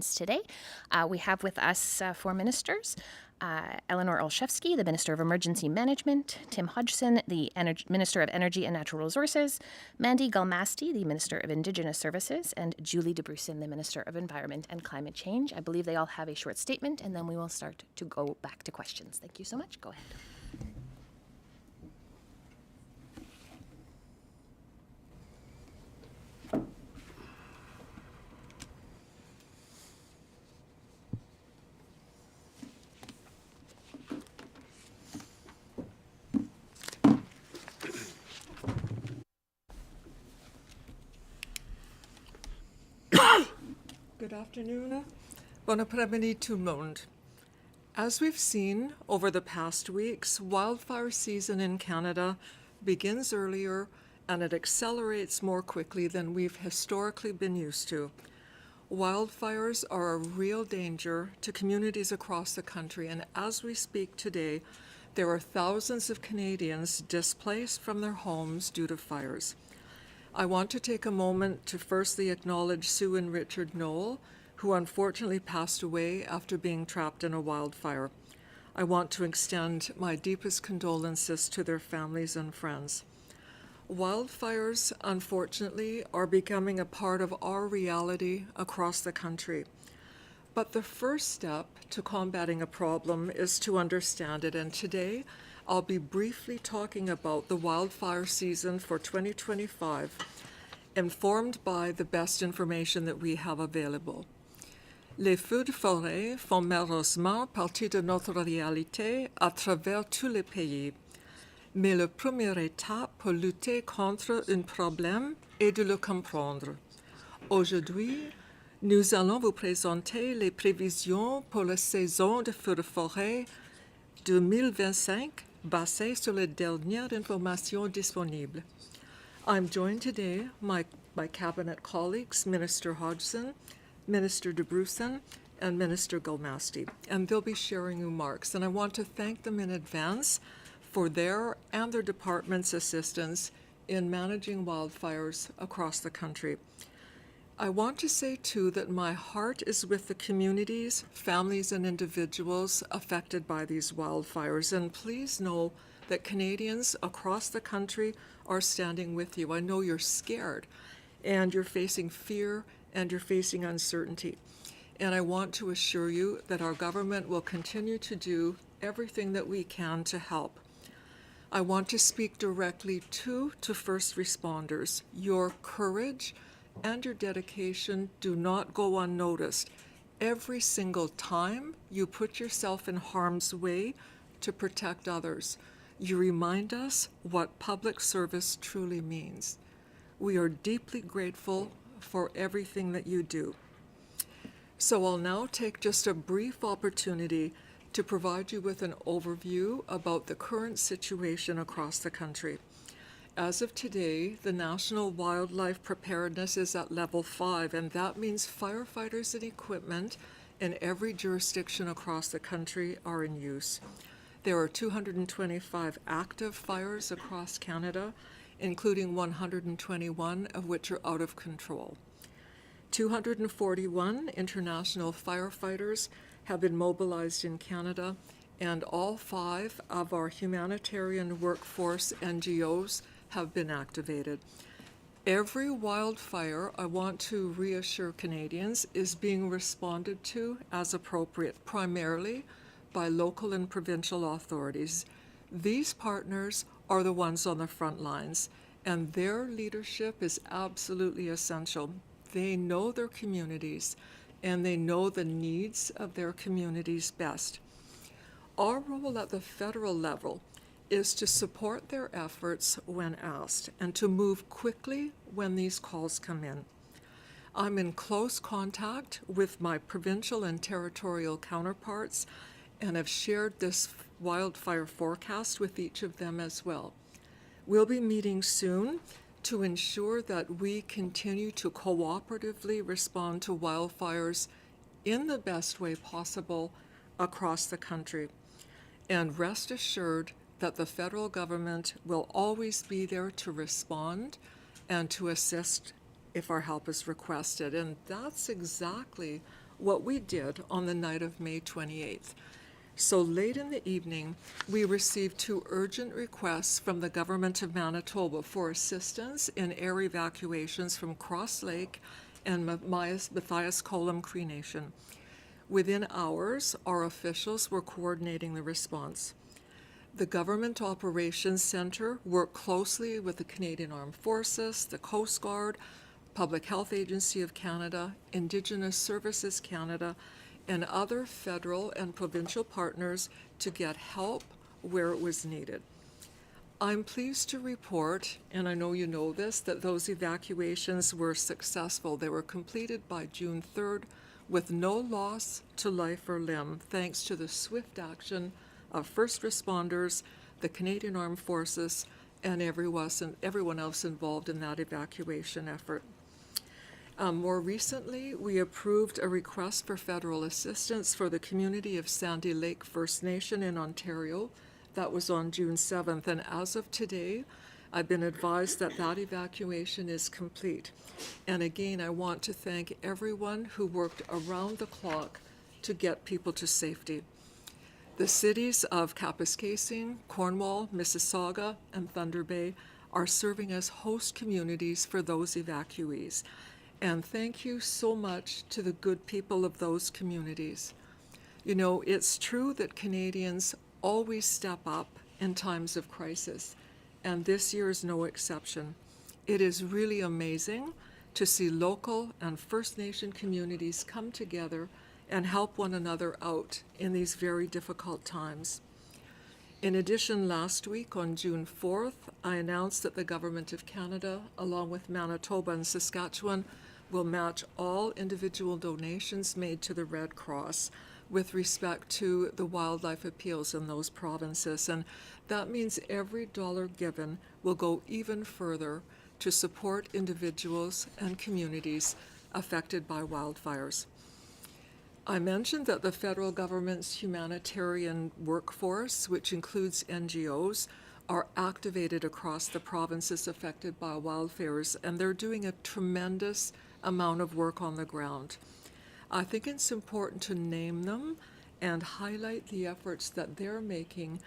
Today, we have with us four ministers. Eleanor Olszewski, the Minister of Emergency Management, Tim Hodgson, the Minister of Energy and Natural Resources, Mandy Galmasti, the Minister of Indigenous Services, and Julie DeBrusin, the Minister of Environment and Climate Change. I believe they all have a short statement, and then we will start to go back to questions. Thank you so much. Go ahead. Good afternoon. Bon après-midi tout le monde. As we've seen over the past weeks, wildfire season in Canada begins earlier and it accelerates more quickly than we've historically been used to. Wildfires are a real danger to communities across the country, and as we speak today, there are thousands of Canadians displaced from their homes due to fires. I want to take a moment to firstly acknowledge Sue and Richard Knoll, who unfortunately passed away after being trapped in a wildfire. I want to extend my deepest condolences to their families and friends. Wildfires, unfortunately, are becoming a part of our reality across the country. But the first step to combating a problem is to understand it, and today I'll be briefly talking about the wildfire season for 2025, informed by the best information that we have available. Les feux de forêt font malheureusement partie de notre réalité à travers tous les pays. Mais la première étape pour lutter contre un problème est de le comprendre. Aujourd'hui, nous allons vous présenter les prévisions pour la saison de feux de forêt 2025 basées sur les dernières informations disponibles. I'm joined today by my cabinet colleagues, Minister Hodgson, Minister DeBrusin, and Minister Galmasti, and they'll be sharing remarks. And I want to thank them in advance for their and their department's assistance in managing wildfires across the country. I want to say, too, that my heart is with the communities, families, and individuals affected by these wildfires. And please know that Canadians across the country are standing with you. I know you're scared, and you're facing fear, and you're facing uncertainty. And I want to assure you that our government will continue to do everything that we can to help. I want to speak directly to first responders. Your courage and your dedication do not go unnoticed. Every single time you put yourself in harm's way to protect others, you remind us what public service truly means. We are deeply grateful for everything that you do. So I'll now take just a brief opportunity to provide you with an overview about the current situation across the country. As of today, the National Wildlife Preparedness is at level 5, and that means firefighters and equipment in every jurisdiction across the country are in use. There are 225 active fires across Canada, including 121 of which are out of control. 241 international firefighters have been mobilized in Canada, and all 5 of our humanitarian workforce NGOs have been activated. Every wildfire, I want to reassure Canadians, is being responded to as appropriate, primarily by local and provincial authorities. These partners are the ones on the front lines, and their leadership is absolutely essential. They know their communities, and they know the needs of their communities best. Our role at the federal level is to support their efforts when asked and to move quickly when these calls come in. I'm in close contact with my provincial and territorial counterparts and have shared this wildfire forecast with each of them as well. We'll be meeting soon to ensure that we continue to cooperatively respond to wildfires in the best way possible across the country. And rest assured that the federal government will always be there to respond and to assist if our help is requested. And that's exactly what we did on the night of May 28th. So late in the evening, we received 2 urgent requests from the Government of Manitoba for assistance in air evacuations from Cross Lake and Matthias Colum Cree Nation. Within hours, our officials were coordinating the response. The Government Operations Centre worked closely with the Canadian Armed Forces, the Coast Guard, Public Health Agency of Canada, Indigenous Services Canada, and other federal and provincial partners to get help where it was needed. I'm pleased to report, and I know you know this, that those evacuations were successful. They were completed by June 3rd with no loss to life or limb, thanks to the swift action of first responders, the Canadian Armed Forces, and everyone else involved in that evacuation effort. More recently, we approved a request for federal assistance for the community of Sandy Lake First Nation in Ontario. That was on June 7th, and as of today, I've been advised that that evacuation is complete. And again, I want to thank everyone who worked around the clock to get people to safety. The cities of Kapuskasing, Cornwall, Mississauga, and Thunder Bay are serving as host communities for those evacuees. And thank you so much to the good people of those communities. You know, it's true that Canadians always step up in times of crisis, and this year is no exception. It is really amazing to see local and First Nation communities come together and help one another out in these very difficult times. In addition, last week on June 4th, I announced that the Government of Canada, along with Manitoba and Saskatchewan, will match all individual donations made to the Red Cross with respect to the wildlife appeals in those provinces. And that means every dollar given will go even further to support individuals and communities affected by wildfires. I mentioned that the federal government's humanitarian workforce, which includes NGOs, are activated across the provinces affected by wildfires, and they're doing a tremendous amount of work on the ground. I think it's important to name them and highlight the efforts that they're making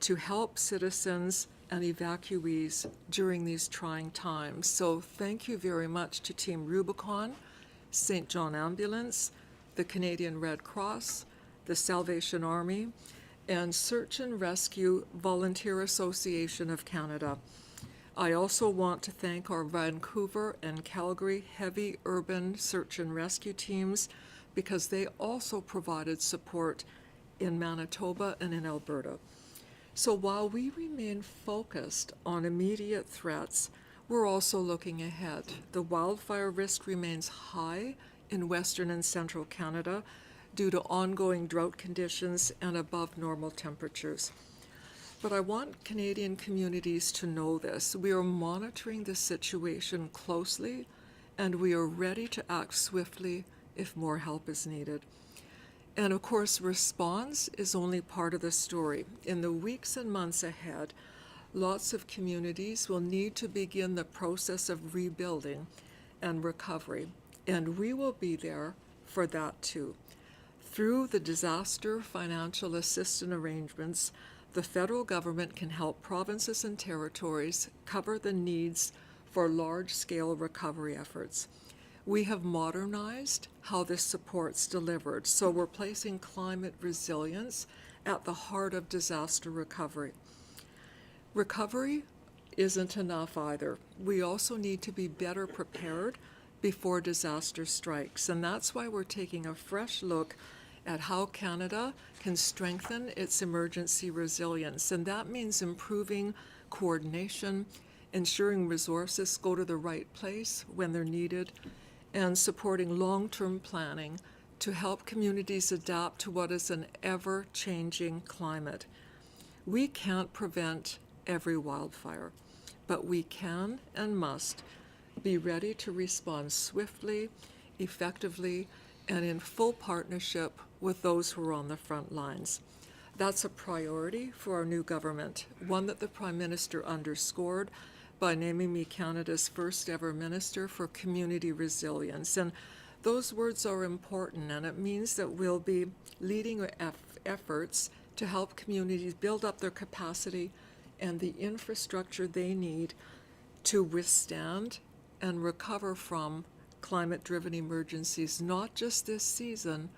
to help citizens and evacuees during these trying times. So thank you very much to Team Rubicon, St. John Ambulance, the Canadian Red Cross, the Salvation Army, and Search and Rescue Volunteer Association of Canada. I also want to thank our Vancouver and Calgary heavy urban search and rescue teams because they also provided support in Manitoba and in Alberta. So while we remain focused on immediate threats, we're also looking ahead. The wildfire risk remains high in Western and Central Canada due to ongoing drought conditions and above normal temperatures. But I want Canadian communities to know this. We are monitoring the situation closely, and we are ready to act swiftly if more help is needed. And of course, response is only part of the story. In the weeks and months ahead, lots of communities will need to begin the process of rebuilding and recovery, and we will be there for that too. Through the disaster financial assistance arrangements, the federal government can help provinces and territories cover the needs for large-scale recovery efforts. We have modernized how this support's delivered, so we're placing climate resilience at the heart of disaster recovery. Recovery isn't enough either. We also need to be better prepared before disaster strikes, and that's why we're taking a fresh look at how Canada can strengthen its emergency resilience, and that means improving coordination, ensuring resources go to the right place when they're needed, and supporting long-term planning to help communities adapt to what is an ever-changing climate. We can't prevent every wildfire, but we can and must be ready to respond swiftly, effectively, and in full partnership with those who are on the front lines. That's a priority for our new government, one that the Prime Minister underscored by naming me Canada's first ever Minister for Community Resilience. And Those words are important, and it means that we'll be leading efforts to help communities build up their capacity and the infrastructure they need to withstand and recover from climate-driven emergencies, not just this season,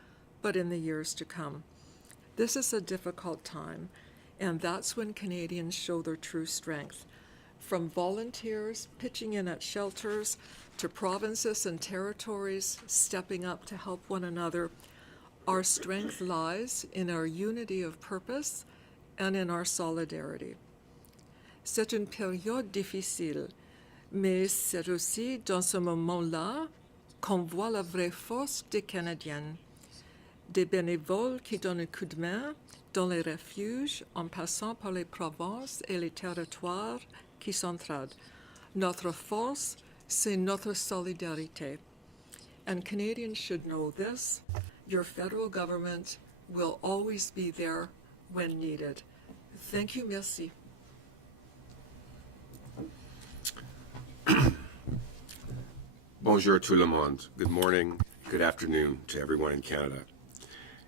but in the years to come. This is a difficult time, and that's when Canadians show their true strength. From volunteers pitching in at shelters to provinces and territories stepping up to help one another, our strength lies in our unity of purpose and in our solidarity. C'est une période difficile, mais c'est aussi dans ce moment-là qu'on voit la vraie force des Canadiens. Des bénévoles qui donnent un coup de main dans les refuges en passant par les provinces et les territoires qui s'entraident. Notre force, c'est notre solidarité. And Canadians should know this. Your federal government will always be there when needed. Thank you, merci. Bonjour tout le monde. Good morning, good afternoon to everyone in Canada.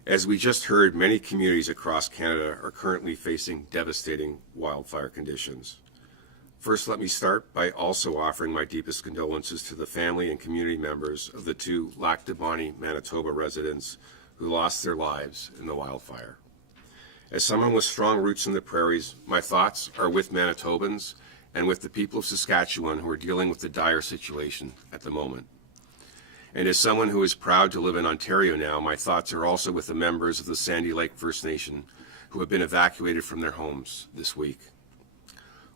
As we just heard, many communities across Canada are currently facing devastating wildfire conditions. First, let me start by also offering my deepest condolences to the family and community members of the two Lac de Bonnie, Manitoba residents who lost their lives in the wildfire. As someone with strong roots in the prairies, my thoughts are with Manitobans and with the people of Saskatchewan who are dealing with the dire situation at the moment. And as someone who is proud to live in Ontario now, my thoughts are also with the members of the Sandy Lake First Nation who have been evacuated from their homes this week.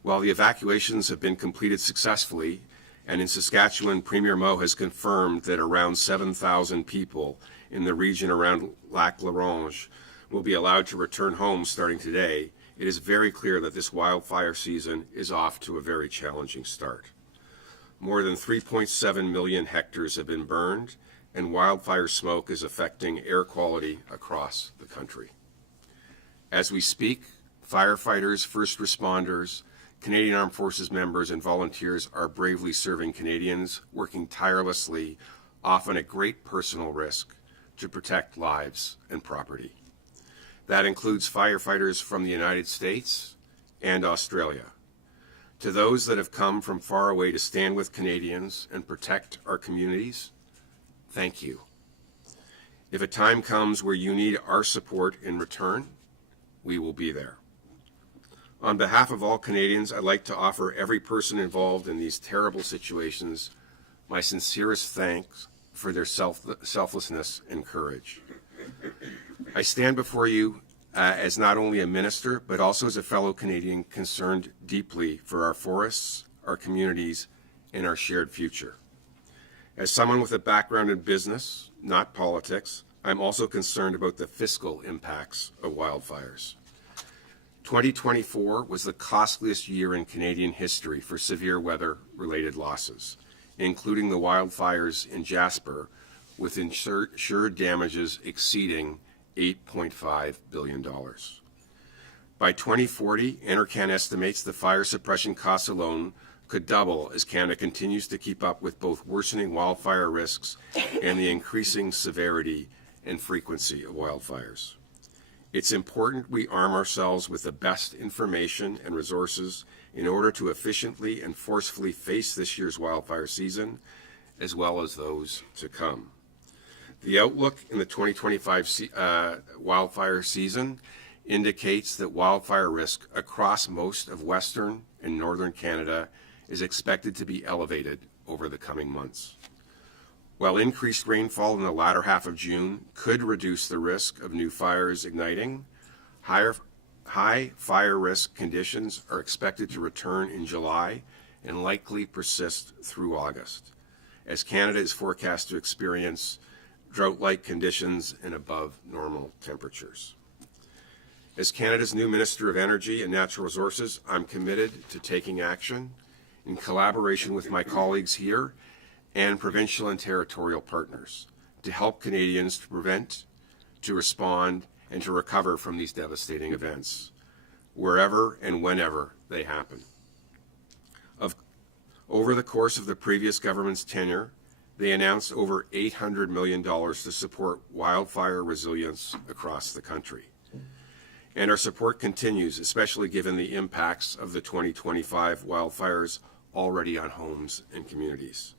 While the evacuations have been completed successfully, and in Saskatchewan, Premier Moe has confirmed that around 7,000 people in the region around Lac La Ronge will be allowed to return home starting today, it is very clear that this wildfire season is off to a very challenging start. More than 3.7 million hectares have been burned, and wildfire smoke is affecting air quality across the country. As we speak, firefighters, first responders, Canadian Armed Forces members, and volunteers are bravely serving Canadians, working tirelessly, often at great personal risk, to protect lives and property. That includes firefighters from the United States and Australia. To those that have come from far away to stand with Canadians and protect our communities, thank you. If a time comes where you need our support in return, we will be there. On behalf of all Canadians, I'd like to offer every person involved in these terrible situations my sincerest thanks for their selflessness and courage. I stand before you as not only a minister, but also as a fellow Canadian concerned deeply for our forests, our communities, and our shared future. As someone with a background in business, not politics, I'm also concerned about the fiscal impacts of wildfires. 2024 was the costliest year in Canadian history for severe weather-related losses, including the wildfires in Jasper, with insured damages exceeding $8.5 billion. By 2040, NRCan estimates the fire suppression costs alone could double as Canada continues to keep up with both worsening wildfire risks and the increasing severity and frequency of wildfires. It's important we arm ourselves with the best information and resources in order to efficiently and forcefully face this year's wildfire season, as well as those to come. The outlook in the 2025 wildfire season indicates that wildfire risk across most of Western and Northern Canada is expected to be elevated over the coming months. While increased rainfall in the latter half of June could reduce the risk of new fires igniting, high fire risk conditions are expected to return in July and likely persist through August, as Canada is forecast to experience drought-like conditions and above normal temperatures. As Canada's new Minister of Energy and Natural Resources, I'm committed to taking action in collaboration with my colleagues here and provincial and territorial partners to help Canadians to prevent, to respond, and to recover from these devastating events, wherever and whenever they happen. Over the course of the previous government's tenure, They announced over $800 million to support wildfire resilience across the country. And our support continues, especially given the impacts of the 2025 wildfires already on homes and communities.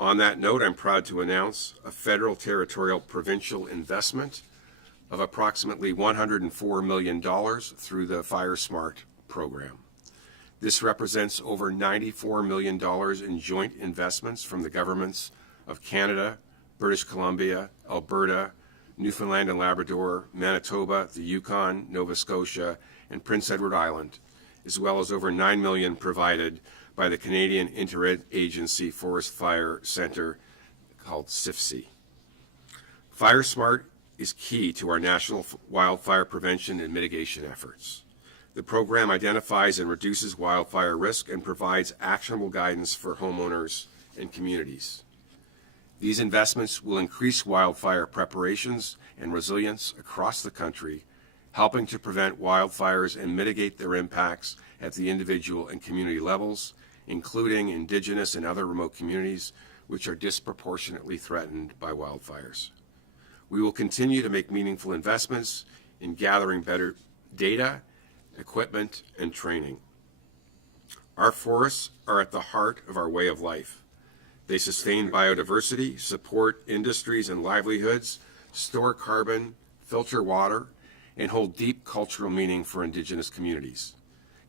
On that note, I'm proud to announce a federal, territorial, provincial investment of approximately $104 million through the Fire Smart program. This represents over $94 million in joint investments from the governments of Canada, British Columbia, Alberta, Newfoundland and Labrador, Manitoba, the Yukon, Nova Scotia, and Prince Edward Island, as well as over $9 million provided by the Canadian Interagency Forest Fire Centre called CBC. Fire Smart is key to our national wildfire prevention and mitigation efforts. The program identifies and reduces wildfire risk and provides actionable guidance for homeowners and communities. These investments will increase wildfire preparations and resilience across the country, helping to prevent wildfires and mitigate their impacts at the individual and community levels, including Indigenous and other remote communities which are disproportionately threatened by wildfires. We will continue to make meaningful investments in gathering better data, equipment, and training. Our forests are at the heart of our way of life. They sustain biodiversity, support industries and livelihoods, store carbon, filter water, and hold deep cultural meaning for Indigenous communities.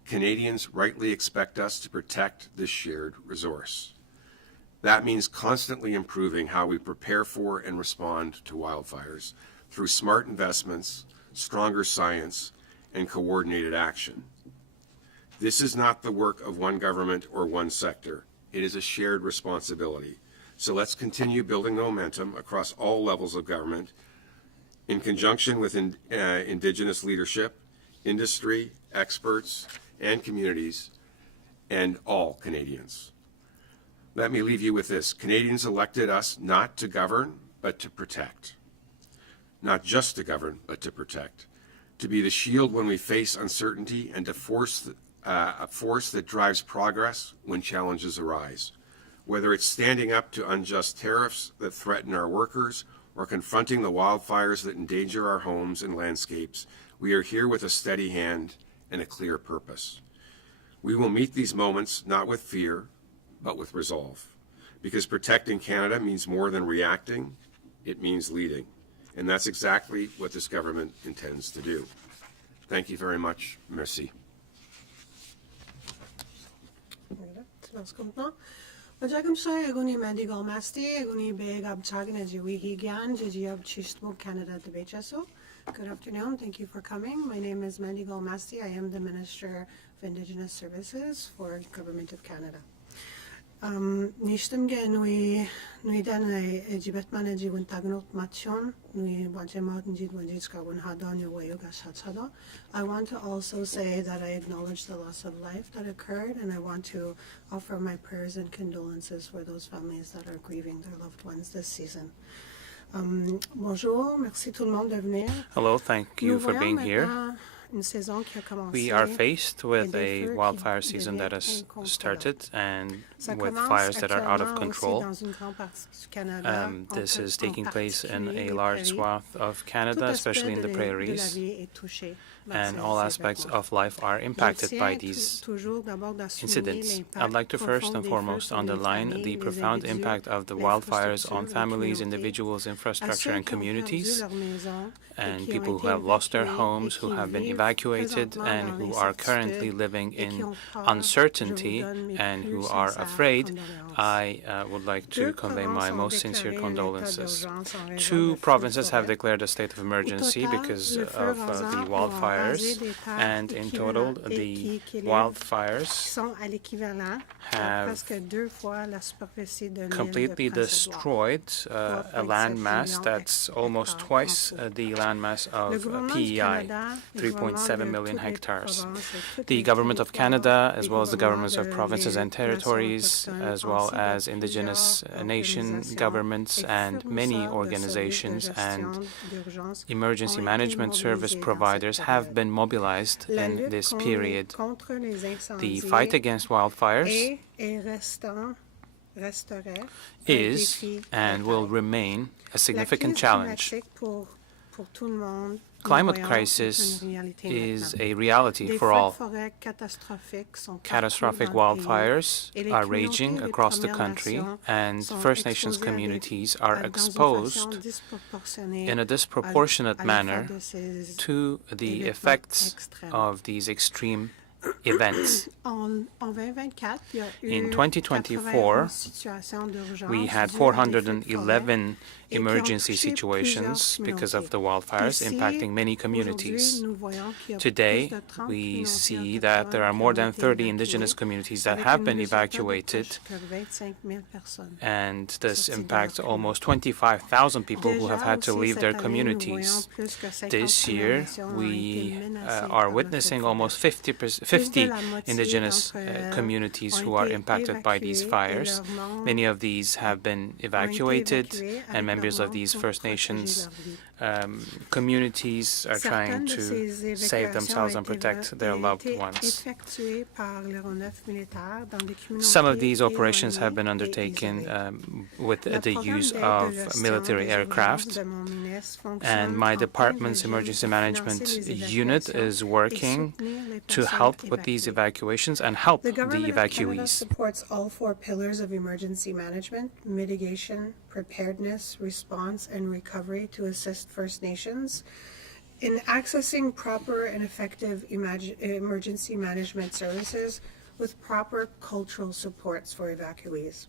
Canadians rightly expect us to protect this shared resource. That means constantly improving how we prepare for and respond to wildfires through smart investments, stronger science, and coordinated action. This is not the work of one government or one sector. It is a shared responsibility. So let's continue building momentum across all levels of government in conjunction with Indigenous leadership, industry, experts, and communities, and all Canadians. Let me leave you with this. Canadians elected us not to govern, but to protect. Not just to govern, but to protect. To be the shield when we face uncertainty and to a force that drives progress when challenges arise. Whether it's standing up to unjust tariffs that threaten our workers or confronting the wildfires that endanger our homes and landscapes, we are here with a steady hand and a clear purpose. We will meet these moments not with fear, but with resolve. Because protecting Canada means more than reacting, it means leading. And that's exactly what this government intends to do. Thank you very much. Merci. Silence maintenant. Bajagam say aguni medical masti aguni beg abchagna jiwi higan jijiab chistmo Canada de Bechaso. Good afternoon. Thank you for coming. My name is Mandy Galmasti. I am the Minister of Indigenous Services for Government of Canada. Nishtamge nui dan jibet manaji gun tagnot machon nui bajemat njid wajitska gun hadan yoga shatsada. I want to also say that I acknowledge the loss of life that occurred, and I want to offer my prayers and condolences for those families that are grieving their loved ones this season. Bonjour, merci tout le monde de venir. Hello, thank you for being here. We are faced with a wildfire season that has started and with fires that are out of control. This is taking place in a large swath of Canada, especially in the prairies, and all aspects of life are impacted by these incidents. I'd like to first and foremost underline the profound impact of the wildfires on families, individuals, infrastructure, and communities, and people who have lost their homes, who have been evacuated, and who are currently living in uncertainty and who are afraid. I would like to convey my most sincere condolences. 2 provinces have declared a state of emergency because of the wildfires, and in total, the wildfires have completely destroyed a landmass that's almost twice the landmass of PEI, 3.7 million hectares. The Government of Canada, as well as the governments of provinces and territories, as well as Indigenous nation governments and many organizations and emergency management service providers have been mobilized in this period. The fight against wildfires is and will remain a significant challenge. Climate crisis is a reality for all. Catastrophic wildfires are raging across the country, and First Nations communities are exposed in a disproportionate manner to the effects of these extreme events. In 2024, we had 411 emergency situations because of the wildfires impacting many communities. Today, we see that there are more than 30 Indigenous communities that have been evacuated, and this impacts almost 25,000 people who have had to leave their communities. This year, we are witnessing almost 50 Indigenous communities who are impacted by these fires. Many of these have been evacuated, and members of these First Nations communities are trying to save themselves and protect their loved ones. Some of these operations have been undertaken with the use of military aircraft, and my department's emergency management unit is working to help with these evacuations and help the evacuees. Supports all 4 pillars of emergency management: mitigation, preparedness, response, and recovery to assist First Nations in accessing proper and effective emergency management services with proper cultural supports for evacuees.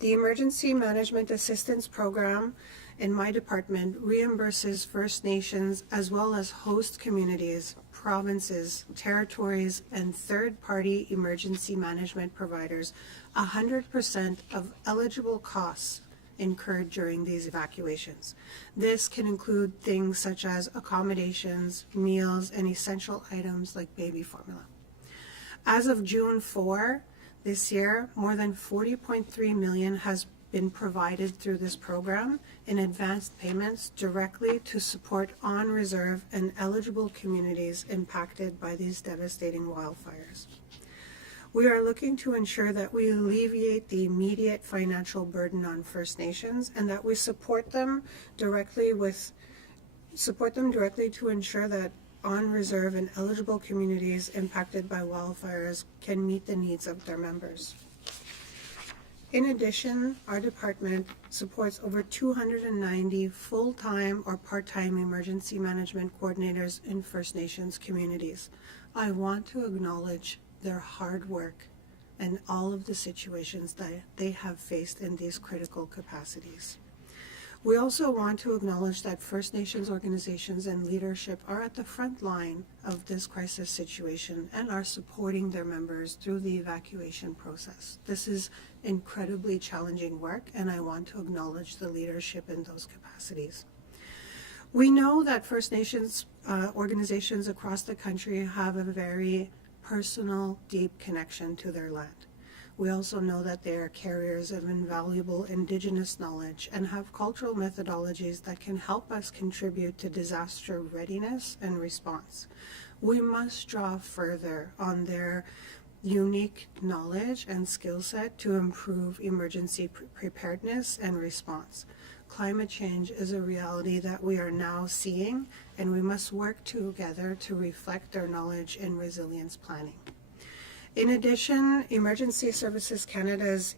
The Emergency Management Assistance Program in my department reimburses First Nations as well as host communities, provinces, territories, and third-party emergency management providers 100% of eligible costs incurred during these evacuations. This can include things such as accommodations, meals, and essential items like baby formula. As of June 4 this year, more than $40.3 million has been provided through this program in advanced payments directly to support on-reserve and eligible communities impacted by these devastating wildfires. We are looking to ensure that we alleviate the immediate financial burden on First Nations and that we support them directly to ensure that on-reserve and eligible communities impacted by wildfires can meet the needs of their members. In addition, our department supports over 290 full-time or part-time emergency management coordinators in First Nations communities. I want to acknowledge their hard work and all of the situations that they have faced in these critical capacities. We also want to acknowledge that First Nations organizations and leadership are at the front line of this crisis situation and are supporting their members through the evacuation process. This is incredibly challenging work, and I want to acknowledge the leadership in those capacities. We know that First Nations organizations across the country have a very personal, deep connection to their land. We also know that they are carriers of invaluable Indigenous knowledge and have cultural methodologies that can help us contribute to disaster readiness and response. We must draw further on their unique knowledge and skill set to improve emergency preparedness and response. Climate change is a reality that we are now seeing, and we must work together to reflect their knowledge in resilience planning. In addition, Indigenous Services Canada's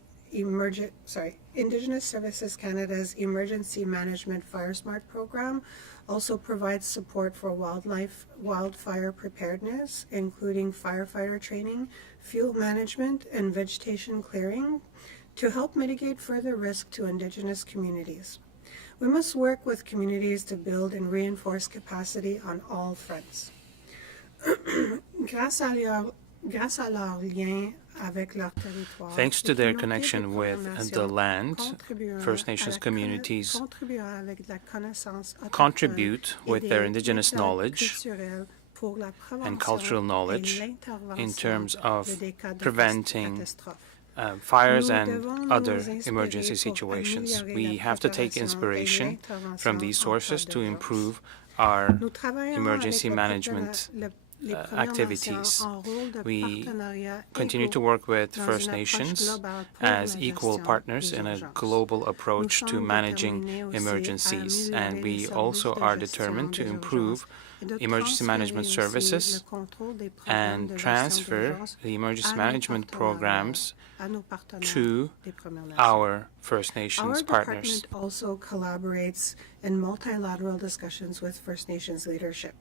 Emergency Management Fire Smart program also provides support for wildfire preparedness, including firefighter training, fuel management, and vegetation clearing to help mitigate further risk to Indigenous communities. We must work with communities to build and reinforce capacity on all fronts. Thanks to their connection with the land, First Nations communities contribute with their Indigenous knowledge and cultural knowledge in terms of preventing fires and other emergency situations. We have to take inspiration from these sources to improve our emergency management activities. We continue to work with First Nations as equal partners in a global approach to managing emergencies, and we also are determined to improve emergency management services and transfer the emergency management programs to our First Nations partners. Our department also collaborates in multilateral discussions with First Nations leadership,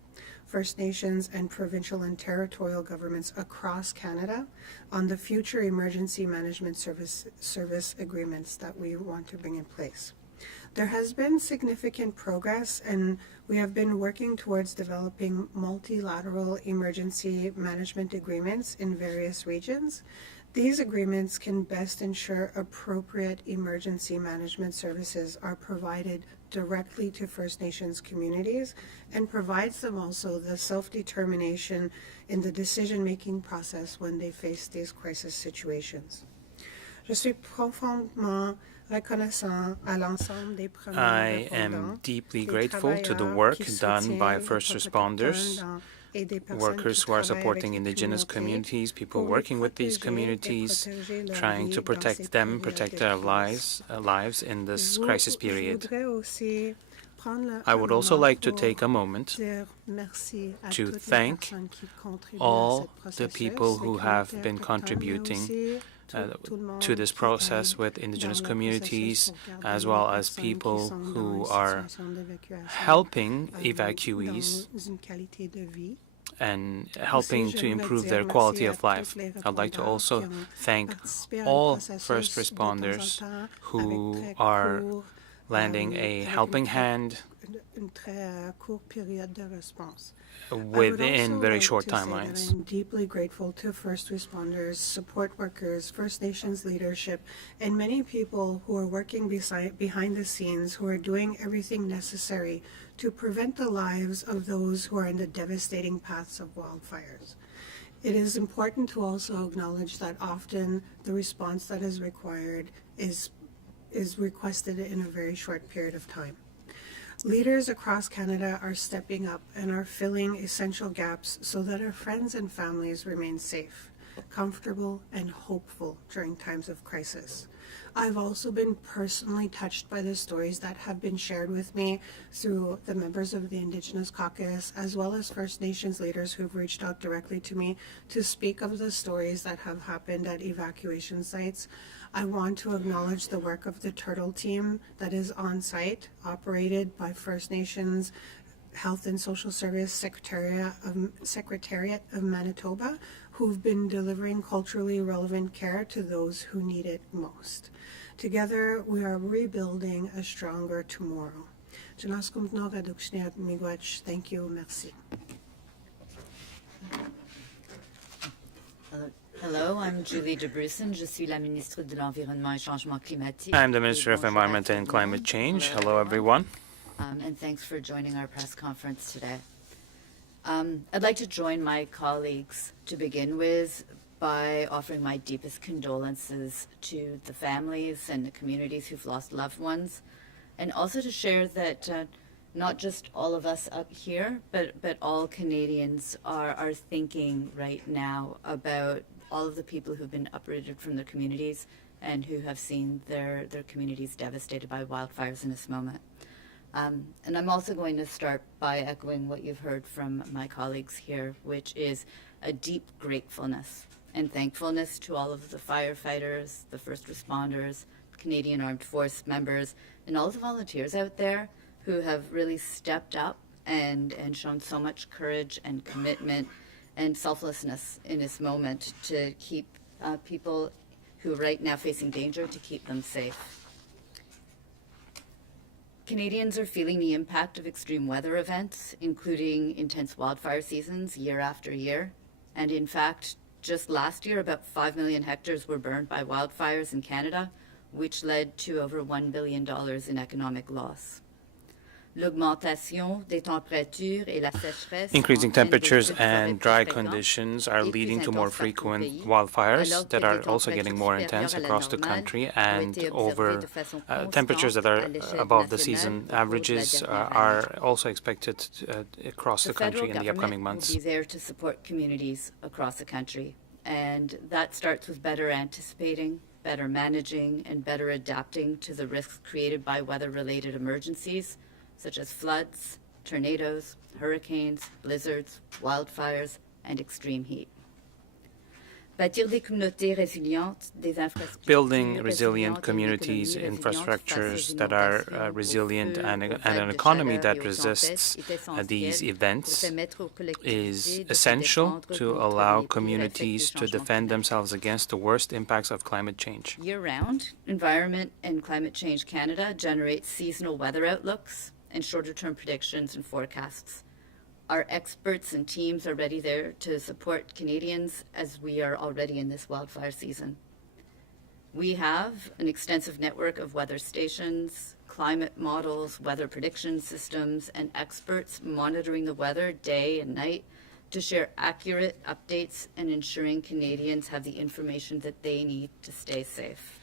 First Nations and provincial and territorial governments across Canada on the future emergency management service agreements that we want to bring in place. There has been significant progress, and we have been working towards developing multilateral emergency management agreements in various regions. These agreements can best ensure appropriate emergency management services are provided directly to First Nations communities and provides them also the self-determination in the decision-making process when they face these crisis situations. Je suis profondément reconnaissant à l'ensemble des premiers I am deeply grateful to the work done by first responders, workers who are supporting Indigenous communities, people working with these communities, trying to protect them, protect their lives in this crisis period. I would also like to take a moment to thank all the people who have been contributing to this process with Indigenous communities, as well as people who are helping evacuees and helping to improve their quality of life. I'd like to also thank all first responders who are lending a helping hand within very short timelines. I'm deeply grateful to first responders, support workers, First Nations leadership, and many people who are working behind the scenes, who are doing everything necessary to prevent the lives of those who are in the devastating paths of wildfires. It is important to also acknowledge that often the response that is required is requested in a very short period of time. Leaders across Canada are stepping up and are filling essential gaps so that our friends and families remain safe, comfortable, and hopeful during times of crisis. I've also been personally touched by the stories that have been shared with me through the members of the Indigenous Caucus, as well as First Nations leaders who've reached out directly to me to speak of the stories that have happened at evacuation sites. I want to acknowledge the work of the Turtle team that is on site, operated by First Nations Health and Social Service Secretariat of Manitoba, who've been delivering culturally relevant care to those who need it most. Together, we are rebuilding a stronger tomorrow. Thank you, merci. Hello, I'm Julie DeBrussen. Je suis la ministre de l'Environnement et Changement Climatique. I'm the Minister of Environment and Climate Change. Hello, everyone. And thanks for joining our press conference today. I'd like to join my colleagues to begin with by offering my deepest condolences to the families and the communities who've lost loved ones, and also to share that not just all of us up here, but all Canadians are thinking right now about all of the people who've been uprooted from their communities and who have seen their communities devastated by wildfires in this moment. And I'm also going to start by echoing what you've heard from my colleagues here, which is a deep gratefulness and thankfulness to all of the firefighters, the first responders, Canadian Armed Force members, and all the volunteers out there who have really stepped up and shown so much courage and commitment and selflessness in this moment to keep people who are right now facing danger, to keep them safe. Canadians are feeling the impact of extreme weather events, including intense wildfire seasons year after year. And in fact, just last year, about 5 million hectares were burned by wildfires in Canada, which led to over $1 billion in economic loss. L'augmentation des températures et la sécheresse Increasing entraînent des temperatures feux de forêt and plus dry fréquents conditions are et plus leading to more intenses partout au frequent pays, wildfires alors that que are des also getting more températures intense supérieures à la across the normale country, ont and été observées over de façon temperatures that are constante à l'échelle above the nationale season au cours de la averages dernière are année. also expected across The the country federal in the upcoming government will months. be there to support communities across the country, and that starts with better anticipating, better managing, and better adapting to the risks created by weather-related emergencies, such as floods, tornadoes, hurricanes, blizzards, wildfires, and extreme heat. Bâtir des communautés résilientes, des infrastructures Building resilient résilientes et une communities, économie résiliente infrastructures face aux that are inondations, aux resilient, feux, and aux an vagues de economy chaleur that et aux resists tempêtes est essentielle these pour events permettre aux collectivités is de se essential défendre to contre allow les pires effets des communities to changements defend climatiques. themselves against the worst impacts of climate change. Year-round, Environment and Climate Change Canada generates seasonal weather outlooks and shorter-term predictions and forecasts. Our experts and teams are ready there to support Canadians as we are already in this wildfire season. We have an extensive network of weather stations, climate models, weather prediction systems, and experts monitoring the weather day and night to share accurate updates and ensuring Canadians have the information that they need to stay safe.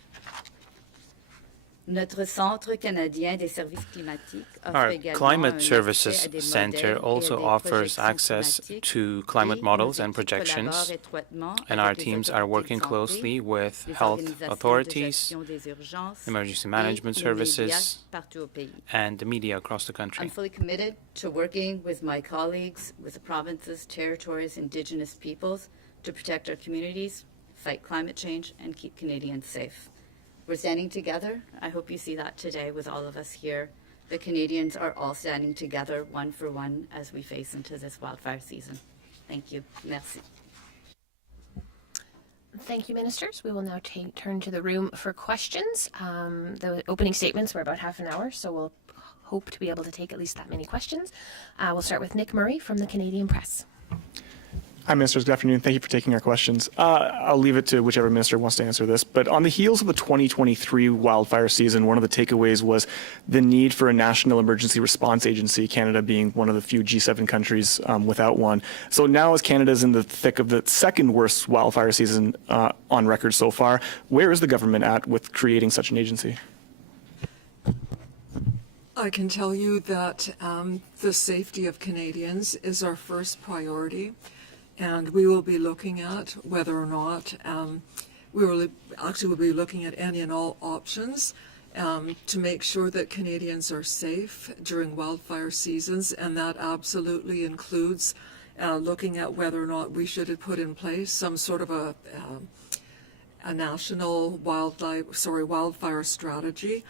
Notre Centre canadien des services climatiques offre Our également Climate un Services accès à des Center modèles et à also des offers projections access climatiques to climate et models nos and équipes projections, collaborent étroitement and avec our les teams autorités are de working santé, closely with les health organisations de authorities, gestion des urgences emergency et management les services, médias partout au pays. and the media across the country. I'm fully committed to working with my colleagues, with the provinces, territories, Indigenous peoples to protect our communities, fight climate change, and keep Canadians safe. We're standing together. I hope you see that today with all of us here. The Canadians are all standing together, one for one, as we face into this wildfire season. Thank you. Merci. Thank you, ministers. We will now turn to the room for questions. The opening statements were about half an hour, so we'll hope to be able to take at least that many questions. We'll start with Nick Murray from the Canadian Press. Hi, ministers. Good afternoon. Thank you for taking our questions. I'll leave it to whichever minister wants to answer this. But on the heels of the 2023 wildfire season, one of the takeaways was the need for a national emergency response agency, Canada being one of the few G7 countries without one. So now as Canada is in the thick of the second worst wildfire season on record so far, where is the government at with creating such an agency? I can tell you that the safety of Canadians is our first priority. And we will be looking at whether or not, we'll be looking at any and all options to make sure that Canadians are safe during wildfire seasons, and that absolutely includes looking at whether or not we should have put in place some sort of a national wildfire strategy.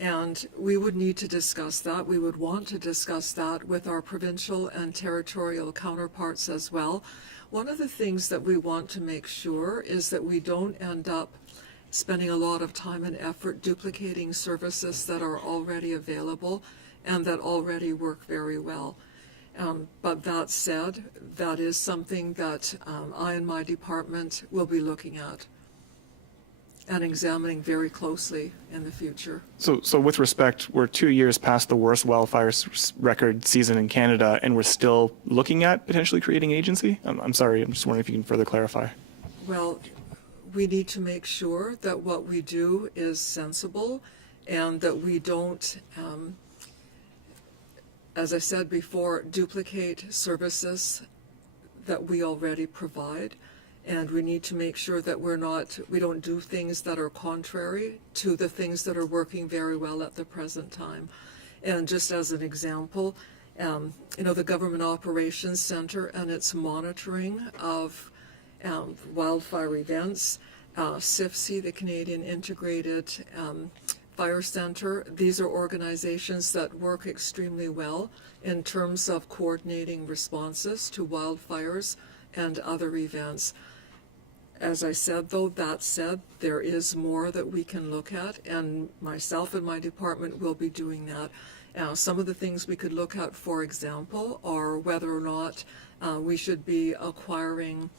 And we would need to discuss that. We would want to discuss that with our provincial and territorial counterparts as well. One of the things that we want to make sure is that we don't end up spending a lot of time and effort duplicating services that are already available and that already work very well. But that said, that is something that I and my department will be looking at and examining very closely in the future. So with respect, we're 2 years past the worst wildfire record season in Canada, and we're still looking at potentially creating an agency? I'm sorry, I'm just wondering if you can further clarify. Well, we need to make sure that what we do is sensible and that we don't, as I said before, duplicate services that we already provide. And we need to make sure that we don't do things that are contrary to the things that are working very well at the present time. And just as an example, the Government Operations Center and its monitoring of wildfire events, CIFC, the Canadian Integrated Fire Center, these are organizations that work extremely well in terms of coordinating responses to wildfires and other events. As I said, though, that said, there is more that we can look at, and myself and my department will be doing that. Some of the things we could look at, for example, are whether or not we should be acquiring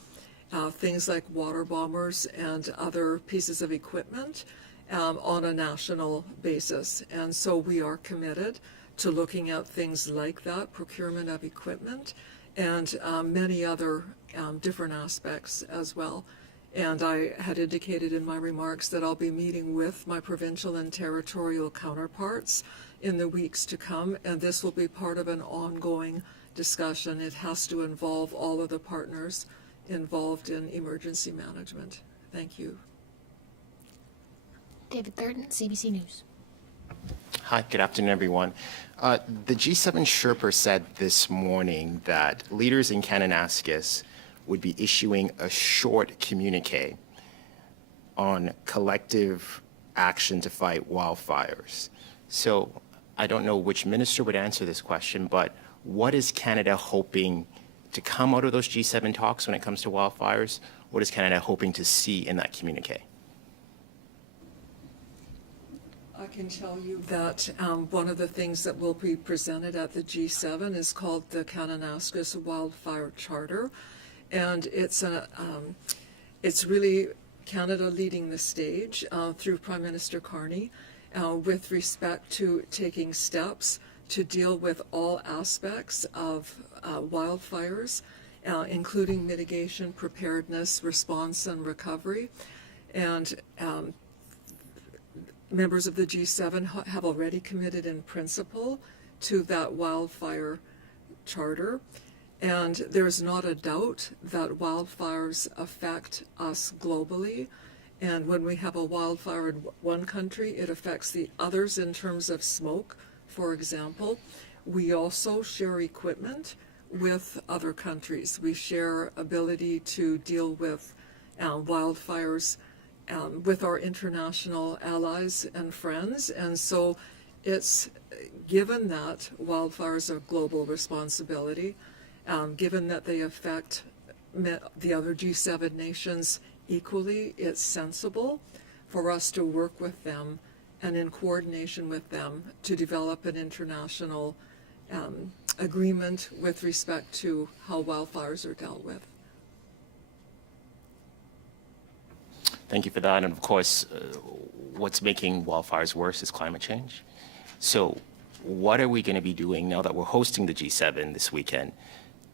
things like water bombers and other pieces of equipment on a national basis. And so we are committed to looking at things like that, procurement of equipment, and many other different aspects as well. And I had indicated in my remarks that I'll be meeting with my provincial and territorial counterparts in the weeks to come, and this will be part of an ongoing discussion. It has to involve all of the partners involved in emergency management. Thank you. David Thurton, CBC News. Hi, good afternoon, everyone. The G7 Sherpa said this morning that leaders in Kananaskis would be issuing a short communique on collective action to fight wildfires. So I don't know which minister would answer this question, but what is Canada hoping to come out of those G7 talks when it comes to wildfires? What is Canada hoping to see in that communique? I can tell you that one of the things that will be presented at the G7 is called the Kananaskis Wildfire Charter, and it's really Canada leading the stage through Prime Minister Carney with respect to taking steps to deal with all aspects of wildfires, including mitigation, preparedness, response, and recovery. And members of the G7 have already committed in principle to that wildfire charter. And there's not a doubt that wildfires affect us globally. And when we have a wildfire in one country, it affects the others in terms of smoke, for example. We also share equipment with other countries. We share ability to deal with wildfires with our international allies and friends. And so it's given that wildfires are global responsibility, given that they affect the other G7 nations equally, it's sensible for us to work with them and in coordination with them to develop an international agreement with respect to how wildfires are dealt with. Thank you for that. And of course, what's making wildfires worse is climate change. So what are we going to be doing now that we're hosting the G7 this weekend,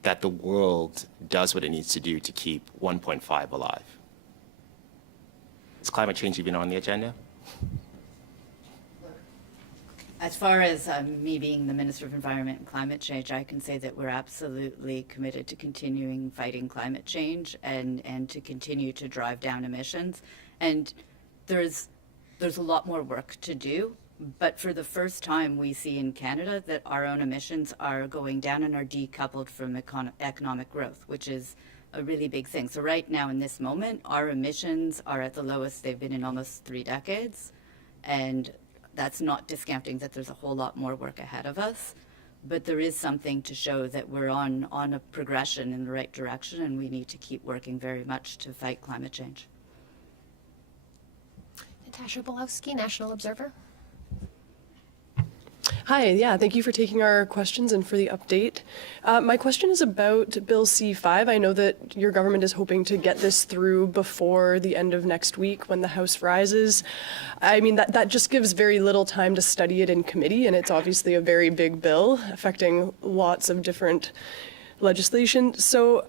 that the world does what it needs to do to keep 1.5 alive? Is climate change even on the agenda? As far as me being the Minister of Environment and Climate Change, I can say that we're absolutely committed to continuing fighting climate change and to continue to drive down emissions. And there's a lot more work to do, but for the first time we see in Canada that our own emissions are going down and are decoupled from economic growth, which is a really big thing. So right now in this moment, our emissions are at the lowest they've been in almost 3 decades. And that's not discounting that there's a whole lot more work ahead of us, but there is something to show that we're on a progression in the right direction, and we need to keep working very much to fight climate change. Natasha Bolowski, National Observer. Hi, yeah, thank you for taking our questions and for the update. My question is about Bill C-5. I know that your government is hoping to get this through before the end of next week when the House rises. I mean, that just gives very little time to study it in committee, and it's obviously a very big bill affecting lots of different legislation. So,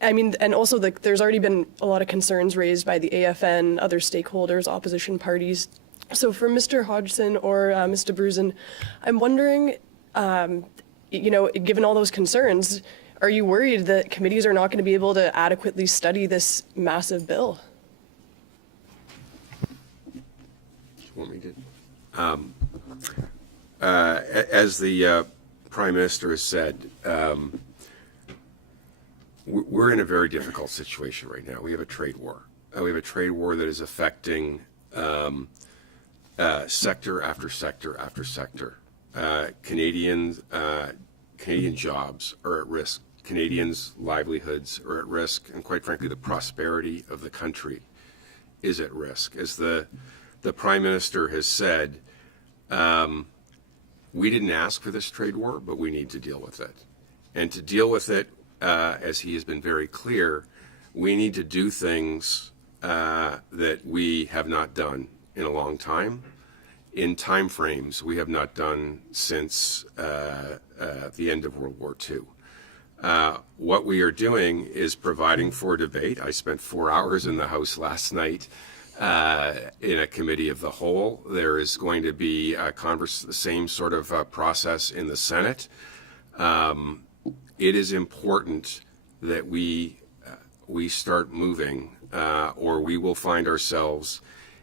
I mean, and also there's already been a lot of concerns raised by the AFN, other stakeholders, opposition parties. So for Mr. Hodgson or Mr. Brusen, I'm wondering, given all those concerns, are you worried that committees are not going to be able to adequately study this massive bill? Do you want me to? As the Prime Minister has said, we're in a very difficult situation right now. We have a trade war. We have a trade war that is affecting sector after sector after sector. Canadian jobs are at risk. Canadians' livelihoods are at risk, and quite frankly, the prosperity of the country is at risk. As the Prime Minister has said, we didn't ask for this trade war, but we need to deal with it. And to deal with it, as he has been very clear, we need to do things that we have not done in a long time. in time frames we have not done since the end of World War II. What we are doing is providing for debate. I spent 4 hours in the House last night in a committee of the whole. There is going to be the same sort of process in the Senate. It is important that we start moving, or we will find ourselves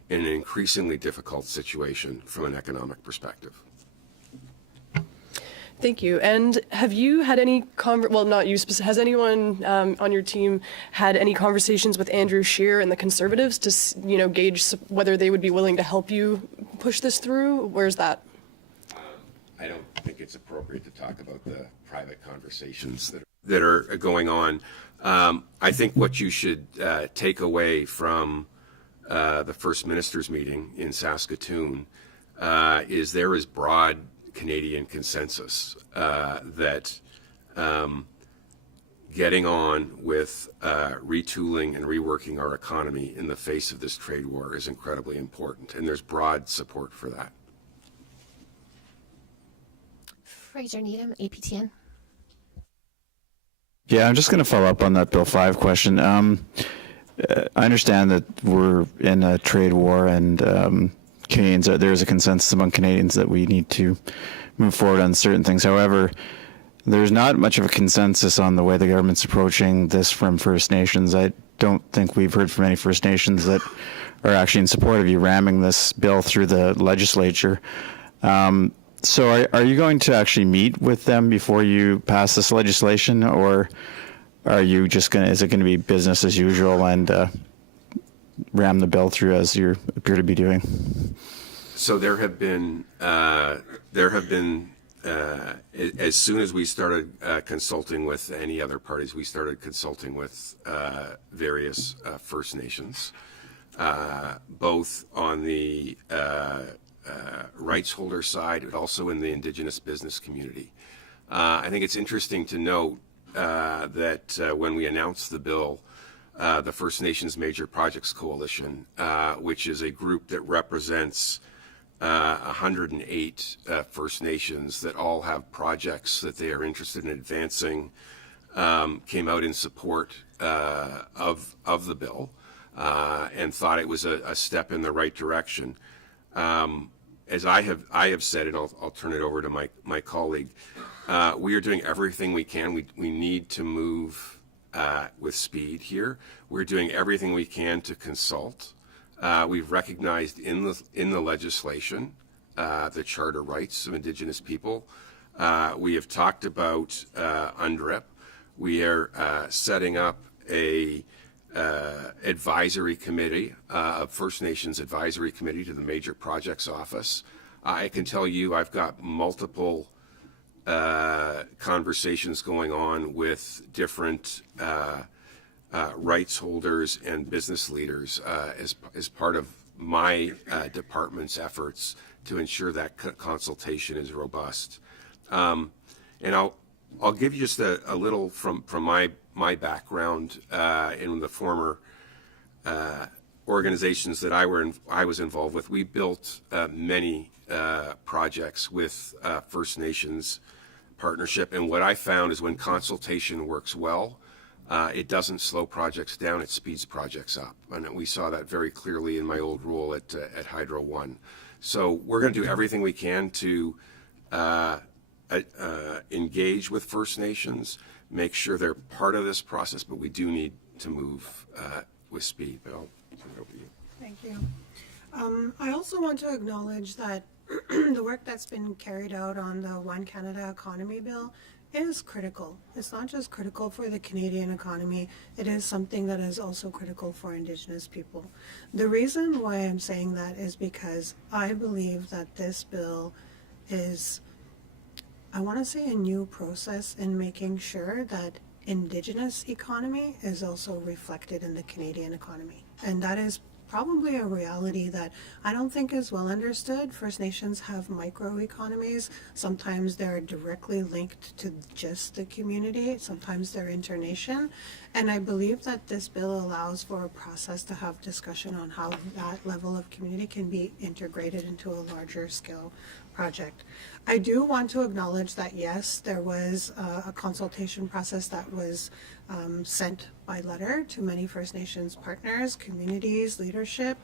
in an increasingly difficult situation from an economic perspective. Thank you. And have you had any well, not you specifically, has anyone on your team had any conversations with Andrew Scheer and the Conservatives to, gauge whether they would be willing to help you push this through? Where's that? I don't think it's appropriate to talk about the private conversations that are going on. I think what you should take away from the First Minister's meeting in Saskatoon is there is broad Canadian consensus that getting on with retooling and reworking our economy in the face of this trade war is incredibly important, and there's broad support for that. Fraser Needham, APTN. Yeah, I'm just going to follow up on that Bill 5 question. I understand that we're in a trade war, and Canadians, there's a consensus among Canadians that we need to move forward on certain things. However, there's not much of a consensus on the way the government's approaching this from First Nations. I don't think we've heard from any First Nations that are actually in support of you ramming this bill through the legislature. So are you going to actually meet with them before you pass this legislation, or are you just is it going to be business as usual and ram the bill through as you appear to be doing? So there have been as soon as we started consulting with any other parties, we started consulting with various First Nations, both on the rights holder side, but also in the Indigenous business community. I think it's interesting to note that when we announced the bill, the First Nations Major Projects Coalition, which is a group that represents 108 First Nations that all have projects that they are interested in advancing, came out in support of the bill and thought it was a step in the right direction. As I have said, and I'll turn it over to my colleague, we are doing everything we can. We need to move with speed here. We're doing everything we can to consult. We've recognized in the legislation the charter rights of Indigenous people. We have talked about UNDRIP. We are setting up a advisory committee, a First Nations advisory committee to the Major Projects Office. I can tell you I've got multiple conversations going on with different rights holders and business leaders as part of my department's efforts to ensure that consultation is robust. And I'll give you just a little from my background in the former organizations that I was involved with. We built many projects with First Nations partnership, and what I found is when consultation works well, it doesn't slow projects down, it speeds projects up. And we saw that very clearly in my old role at Hydro One. So we're going to do everything we can to engage with First Nations, make sure they're part of this process, but we do need to move with speed. But I'll turn it over to you. Thank you. I also want to acknowledge that the work that's been carried out on the One Canada Economy Bill is critical. It's not just critical for the Canadian economy, it is something that is also critical for Indigenous people. The reason why I'm saying that is because I believe that this bill is, I want to say, a new process in making sure that Indigenous economy is also reflected in the Canadian economy. And that is probably a reality that I don't think is well understood. First Nations have microeconomies. Sometimes they're directly linked to just the community. Sometimes they're internation. And I believe that this bill allows for a process to have discussion on how that level of community can be integrated into a larger scale project. I do want to acknowledge that, yes, there was a consultation process that was sent by letter to many First Nations partners, communities, leadership.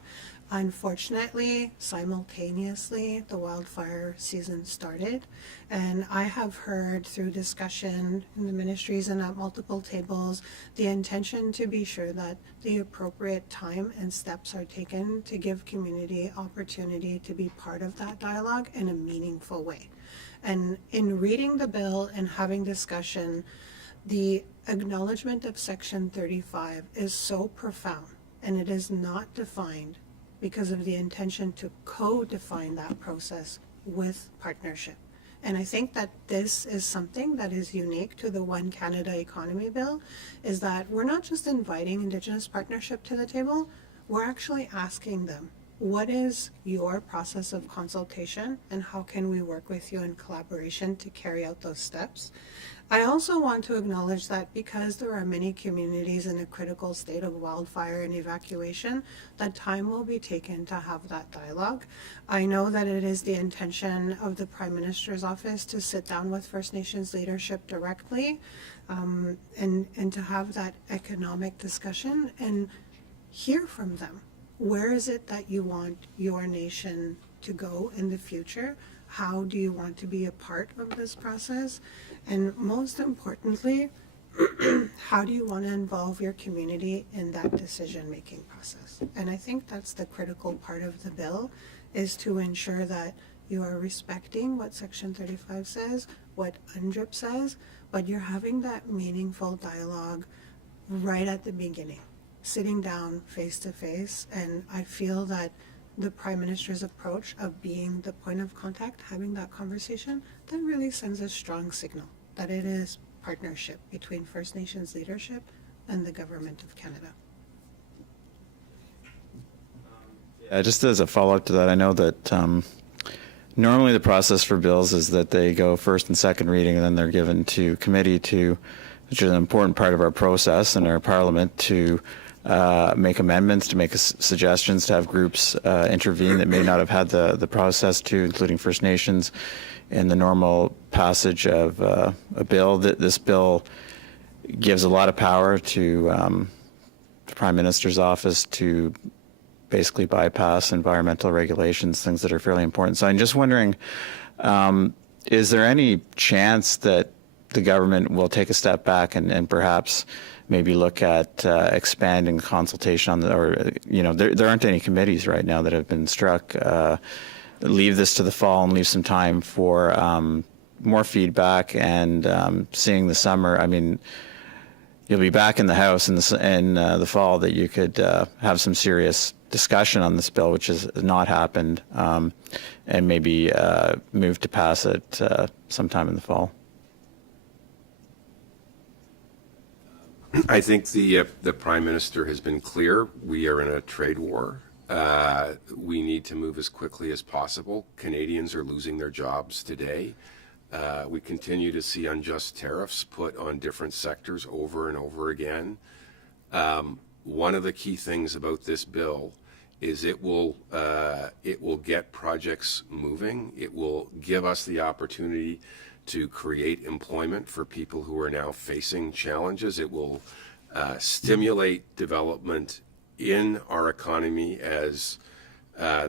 Unfortunately, simultaneously, the wildfire season started, and I have heard through discussion in the ministries and at multiple tables the intention to be sure that the appropriate time and steps are taken to give community opportunity to be part of that dialogue in a meaningful way. And in reading the bill and having discussion, the acknowledgement of Section 35 is so profound, and it is not defined because of the intention to co-define that process with partnership. And I think that this is something that is unique to the One Canada Economy Bill, is that we're not just inviting Indigenous partnership to the table, we're actually asking them, what is your process of consultation and how can we work with you in collaboration to carry out those steps? I also want to acknowledge that because there are many communities in a critical state of wildfire and evacuation, that time will be taken to have that dialogue. I know that it is the intention of the Prime Minister's office to sit down with First Nations leadership directly and to have that economic discussion and hear from them. Where is it that you want your nation to go in the future? How do you want to be a part of this process? And most importantly, how do you want to involve your community in that decision-making process? And I think that's the critical part of the bill, is to ensure that you are respecting what Section 35 says, what UNDRIP says, but you're having that meaningful dialogue right at the beginning, sitting down face to face. And I feel that the Prime Minister's approach of being the point of contact, having that conversation, that really sends a strong signal that it is partnership between First Nations leadership and the Government of Canada. Just as a follow-up to that, I know that normally the process for bills is that they go first and second reading and then they're given to committee which is an important part of our process in our Parliament, to make amendments, to make suggestions, to have groups intervene that may not have had the process to, including First Nations, in the normal passage of a bill. This bill gives a lot of power to the Prime Minister's office to basically bypass environmental regulations, things that are fairly important. So I'm just wondering, is there any chance that the government will take a step back and perhaps maybe look at expanding consultation on there aren't any committees right now that have been struck. Leave this to the fall and leave some time for more feedback and seeing the summer. I mean, you'll be back in the House in the fall that you could have some serious discussion on this bill, which has not happened, and maybe move to pass it sometime in the fall. I think the Prime Minister has been clear. We are in a trade war. We need to move as quickly as possible. Canadians are losing their jobs today. We continue to see unjust tariffs put on different sectors over and over again. One of the key things about this bill is it will get projects moving. It will give us the opportunity to create employment for people who are now facing challenges. It will stimulate development in our economy as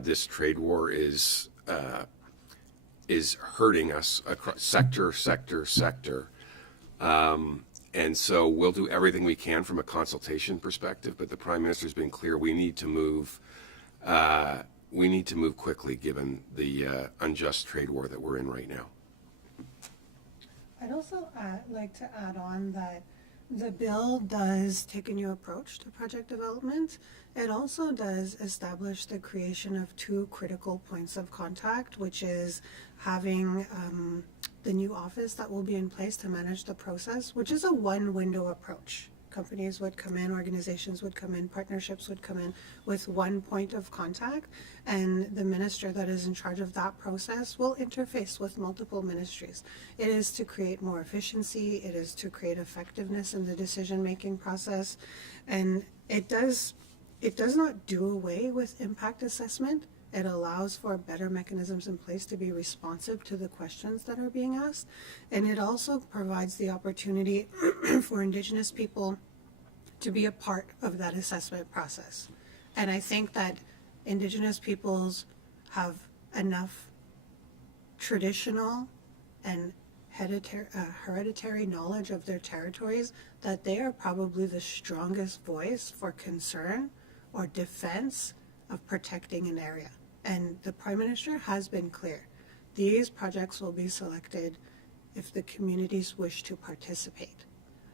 this trade war is hurting us across sector. And so we'll do everything we can from a consultation perspective, but the Prime Minister's been clear we need to move quickly given the unjust trade war that we're in right now. I'd also like to add on that the bill does take a new approach to project development. It also does establish the creation of two critical points of contact, which is having the new office that will be in place to manage the process, which is a one-window approach. companies would come in, organizations would come in, partnerships would come in with one point of contact, and the minister that is in charge of that process will interface with multiple ministries. It is to create more efficiency, it is to create effectiveness in the decision-making process, and it does not do away with impact assessment. It allows for better mechanisms in place to be responsive to the questions that are being asked. And it also provides the opportunity for Indigenous people to be a part of that assessment process. And I think that Indigenous peoples have enough traditional and hereditary knowledge of their territories that they are probably the strongest voice for concern or defense of protecting an area. And the Prime Minister has been clear. These projects will be selected if the communities wish to participate.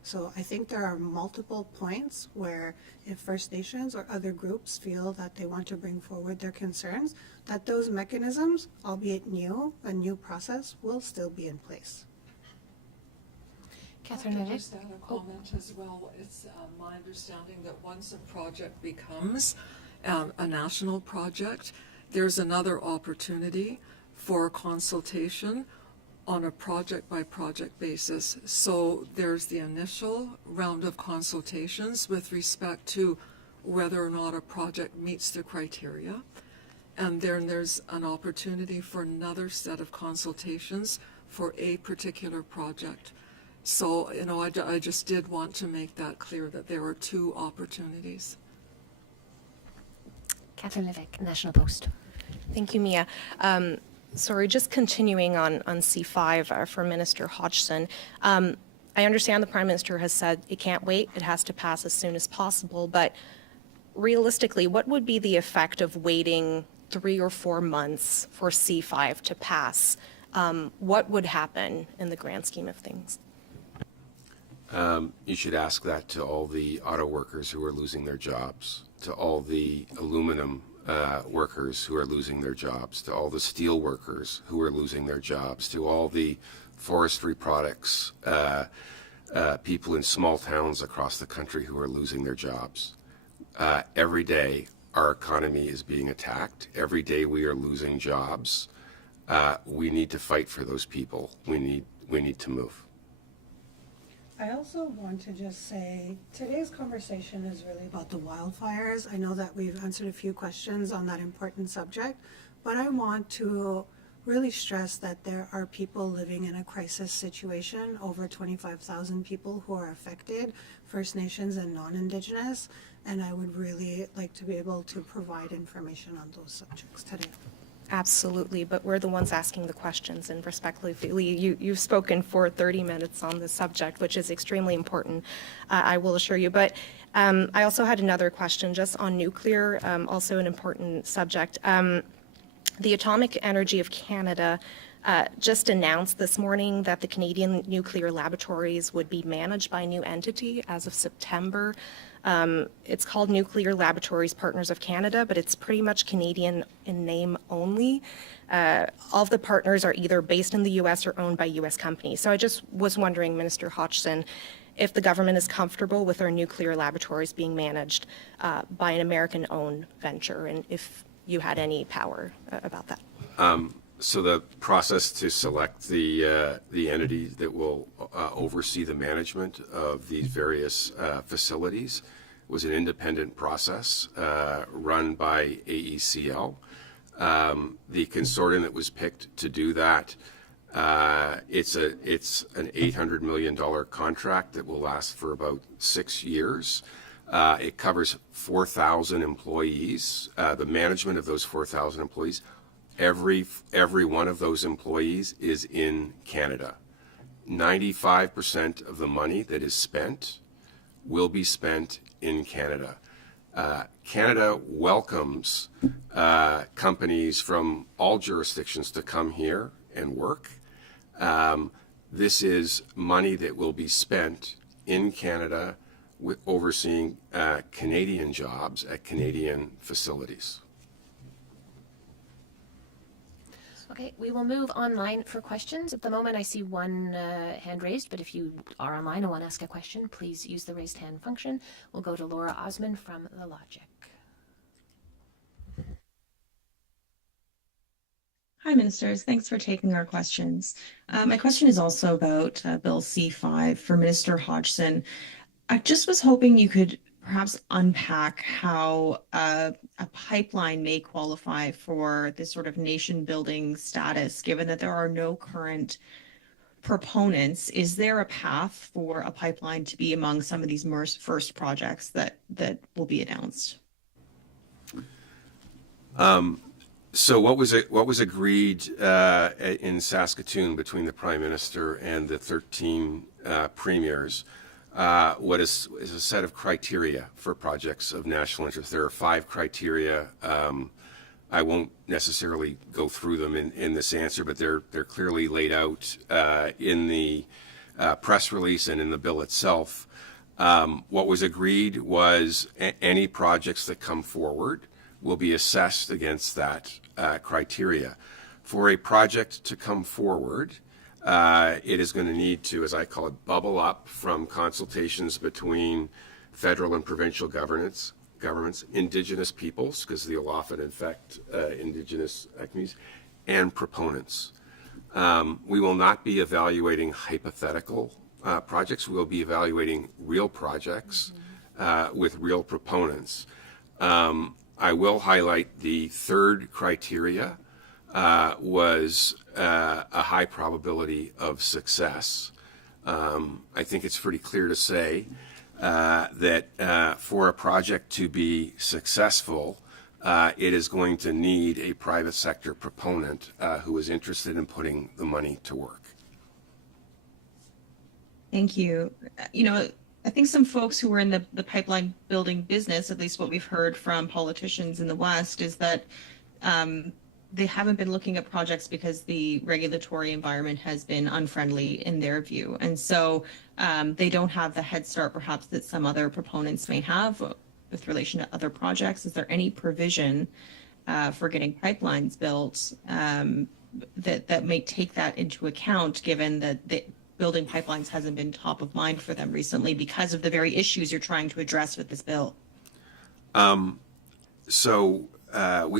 So I think there are multiple points where if First Nations or other groups feel that they want to bring forward their concerns, that those mechanisms, albeit new, a new process, will still be in place. Catherine, Can I just add a comment as well? It's my understanding that once a project becomes a national project, there's another opportunity for consultation on a project-by-project basis. So there's the initial round of consultations with respect to whether or not a project meets the criteria. And then there's an opportunity for another set of consultations for a particular project. So, you know, I just did want to make that clear that there are two opportunities. Catherine Levick, National Post. Thank you, Mia. Sorry, just continuing on C5 for Minister Hodgson. I understand the Prime Minister has said it can't wait, it has to pass as soon as possible, but realistically, what would be the effect of waiting 3 or 4 months for C5 to pass? What would happen in the grand scheme of things? You should ask that to all the auto workers who are losing their jobs, to all the aluminum workers who are losing their jobs, to all the steel workers who are losing their jobs, to all the forestry products people in small towns across the country who are losing their jobs. Every day our economy is being attacked. Every day we are losing jobs. We need to fight for those people. We need to move. I also want to just say today's conversation is really about the wildfires. I know that we've answered a few questions on that important subject, but I want to really stress that there are people living in a crisis situation, over 25,000 people who are affected, First Nations and non-Indigenous, and I would really like to be able to provide information on those subjects today. Absolutely, but we're the ones asking the questions, and respectfully, you've spoken for 30 minutes on this subject, which is extremely important, I will assure you. But I also had another question just on nuclear, also an important subject. The Atomic Energy of Canada just announced this morning that the Canadian nuclear laboratories would be managed by a new entity as of September. It's called Nuclear Laboratories Partners of Canada, but it's pretty much Canadian in name only. All of the partners are either based in the U.S. or owned by U.S. companies. So I just was wondering, Minister Hodgson, if the government is comfortable with our nuclear laboratories being managed by an American-owned venture, and if you had any power about that. So the process to select the entity that will oversee the management of these various facilities was an independent process run by AECL. The consortium that was picked to do that, it's an $800 million contract that will last for about 6 years. It covers 4,000 employees. The management of those 4,000 employees. Every one of those employees is in Canada. 95% of the money that is spent will be spent in Canada. Canada welcomes companies from all jurisdictions to come here and work. This is money that will be spent in Canada with overseeing Canadian jobs at Canadian facilities. Okay, we will move online for questions. At the moment, I see one hand raised, but if you are online and want to ask a question, please use the raised hand function. We'll go to Laura Osman from The Logic. Hi, Ministers. Thanks for taking our questions. My question is also about Bill C-5 for Minister Hodgson. I just was hoping you could perhaps unpack how a pipeline may qualify for this sort of nation-building status, given that there are no current proponents. Is there a path for a pipeline to be among some of these first projects that will be announced? So what was agreed in Saskatoon between the Prime Minister and the 13 premiers is a set of criteria for projects of national interest. There are 5 criteria. I won't necessarily go through them in this answer, but they're clearly laid out in the press release and in the bill itself. What was agreed was any projects that come forward will be assessed against that criteria. For a project to come forward, it is going to need to, as I call it, bubble up from consultations between federal and provincial governments, Indigenous peoples, because they'll often affect Indigenous communities, and proponents. We will not be evaluating hypothetical projects. We will be evaluating real projects with real proponents. I will highlight the third criteria was a high probability of success. I think it's pretty clear to say that for a project to be successful, it is going to need a private sector proponent who is interested in putting the money to work. Thank you. I think some folks who are in the pipeline building business, at least what we've heard from politicians in the West, is that they haven't been looking at projects because the regulatory environment has been unfriendly in their view. And so they don't have the head start perhaps that some other proponents may have with relation to other projects. Is there any provision for getting pipelines built that may take that into account, given that building pipelines hasn't been top of mind for them recently because of the very issues you're trying to address with this bill?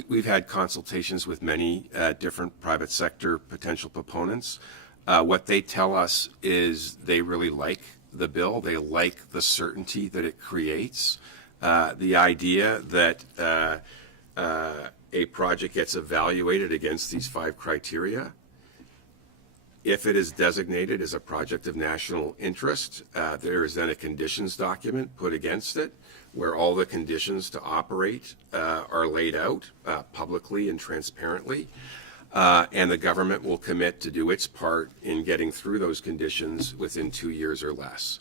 We've had consultations with many different private sector potential proponents. What they tell us is they really like the bill. They like the certainty that it creates. The idea that a project gets evaluated against these 5 criteria. If it is designated as a project of national interest, there is then a conditions document put against it where all the conditions to operate are laid out publicly and transparently. And the government will commit to do its part in getting through those conditions within 2 years or less.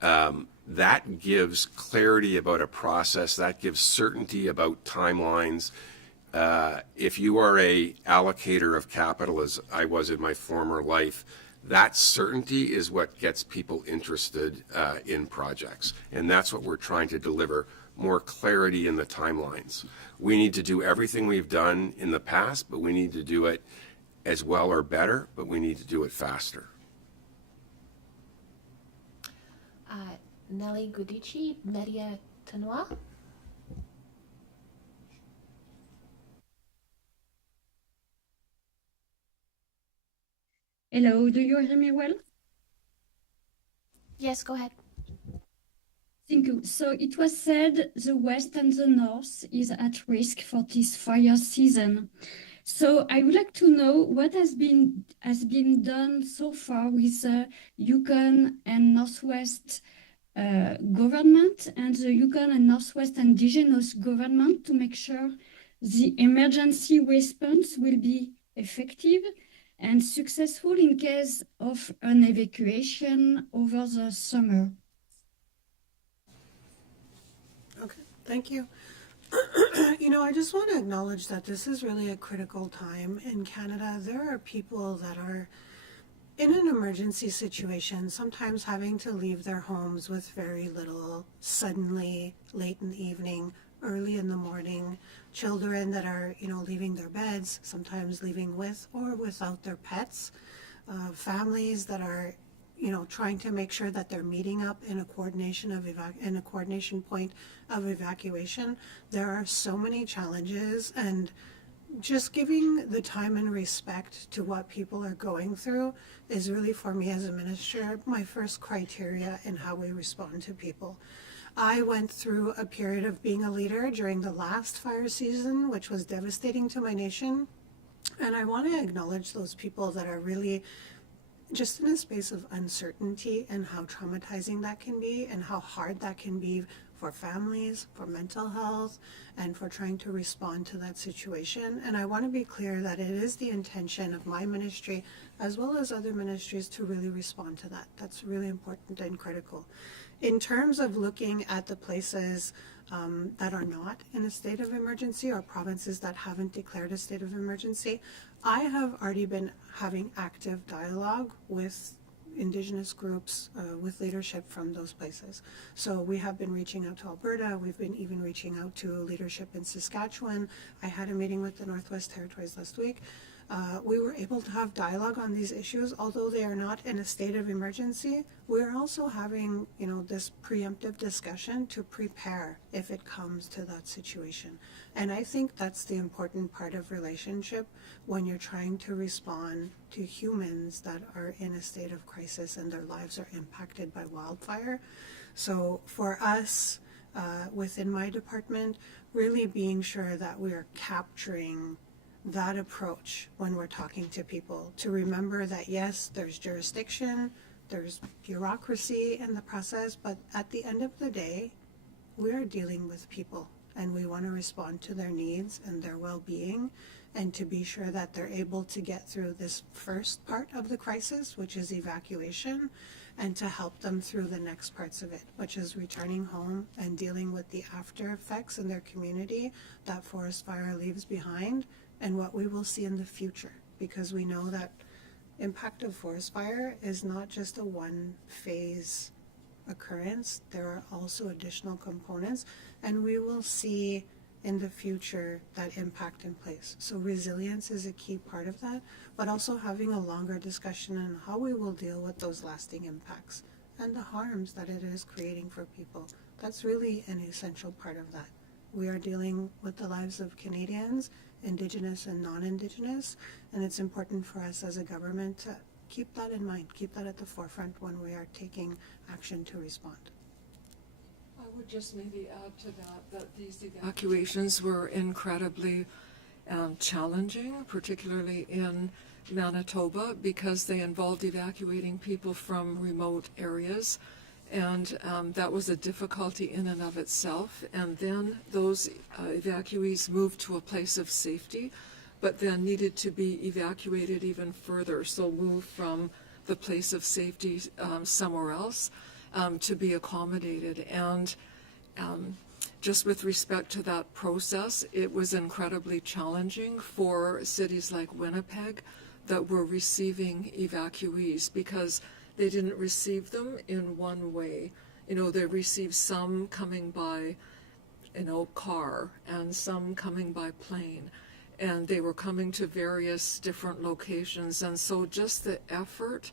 That gives clarity about a process, that gives certainty about timelines. If you are a allocator of capital, as I was in my former life, that certainty is what gets people interested in projects. And that's what we're trying to deliver, more clarity in the timelines. We need to do everything we've done in the past, but we need to do it as well or better, but we need to do it faster. Nelly Gudici, Media Tanoa. Hello, do you hear me well? Yes, go ahead. Thank you. So it was said the West and the North is at risk for this fire season. So I would like to know what has been done so far with the Yukon and Northwest government and the Yukon and Northwest Indigenous government to make sure the emergency response will be effective and successful in case of an evacuation over the summer. Okay, thank you. I just want to acknowledge that this is really a critical time in Canada. There are people that are in an emergency situation, sometimes having to leave their homes with very little, suddenly, late in the evening, early in the morning, children that are, leaving their beds, sometimes leaving with or without their pets, families that are, trying to make sure that they're meeting up in a coordination point of evacuation. There are so many challenges, and just giving the time and respect to what people are going through is really, for me as a minister, my first criteria in how we respond to people. I went through a period of being a leader during the last fire season, which was devastating to my nation. And I want to acknowledge those people that are really just in a space of uncertainty, and how traumatizing that can be and how hard that can be for families, for mental health, and for trying to respond to that situation. And I want to be clear that it is the intention of my ministry, as well as other ministries, to really respond to that. That's really important and critical. In terms of looking at the places that are not in a state of emergency, or provinces that haven't declared a state of emergency, I have already been having active dialogue with Indigenous groups, with leadership from those places. So we have been reaching out to Alberta. We've been even reaching out to leadership in Saskatchewan. I had a meeting with the Northwest Territories last week. We were able to have dialogue on these issues, although they are not in a state of emergency. We're also having, this preemptive discussion to prepare if it comes to that situation. And I think that's the important part of relationship when you're trying to respond to humans that are in a state of crisis and their lives are impacted by wildfire. So for us, within my department, really being sure that we are capturing that approach when we're talking to people, to remember that yes, there's jurisdiction, there's bureaucracy in the process, but at the end of the day, we're dealing with people, and we want to respond to their needs and their well-being, and to be sure that they're able to get through this first part of the crisis, which is evacuation, and to help them through the next parts of it, which is returning home and dealing with the after effects in their community that forest fire leaves behind, and what we will see in the future, because we know that impact of forest fire is not just a one-phase occurrence. There are also additional components, and we will see in the future that impact in place. So resilience is a key part of that, but also having a longer discussion on how we will deal with those lasting impacts and the harms that it is creating for people. That's really an essential part of that. We are dealing with the lives of Canadians, Indigenous and non-Indigenous, and it's important for us as a government to keep that in mind, keep that at the forefront when we are taking action to respond. I would just maybe add to that these evacuations were incredibly challenging, particularly in Manitoba, because they involved evacuating people from remote areas. And that was a difficulty in and of itself. And then those evacuees moved to a place of safety, but then needed to be evacuated even further. So moved from the place of safety somewhere else to be accommodated. And just with respect to that process, it was incredibly challenging for cities like Winnipeg that were receiving evacuees, because they didn't receive them in one way. They received some coming by, car, and some coming by plane. And they were coming to various different locations. And so just the effort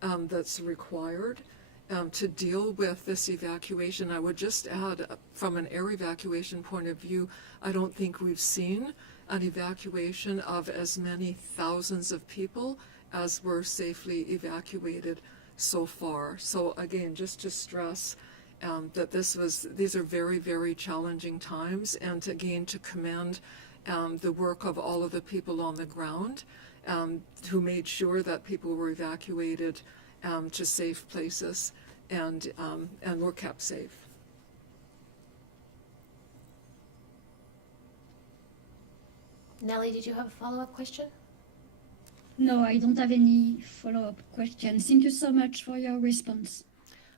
that's required to deal with this evacuation, I would just add, from an air evacuation point of view, I don't think we've seen an evacuation of as many thousands of people as were safely evacuated so far. So again, just to stress that these are very, very challenging times, and again to commend the work of all of the people on the ground who made sure that people were evacuated to safe places and were kept safe. Nellie, did you have a follow-up question? No, I don't have any follow-up question. Thank you so much for your response.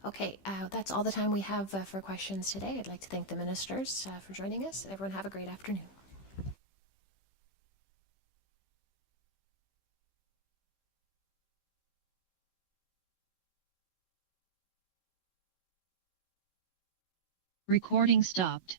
Okay, that's all the time we have for questions today. I'd like to thank the ministers for joining us. Everyone have a great afternoon. Recording stopped.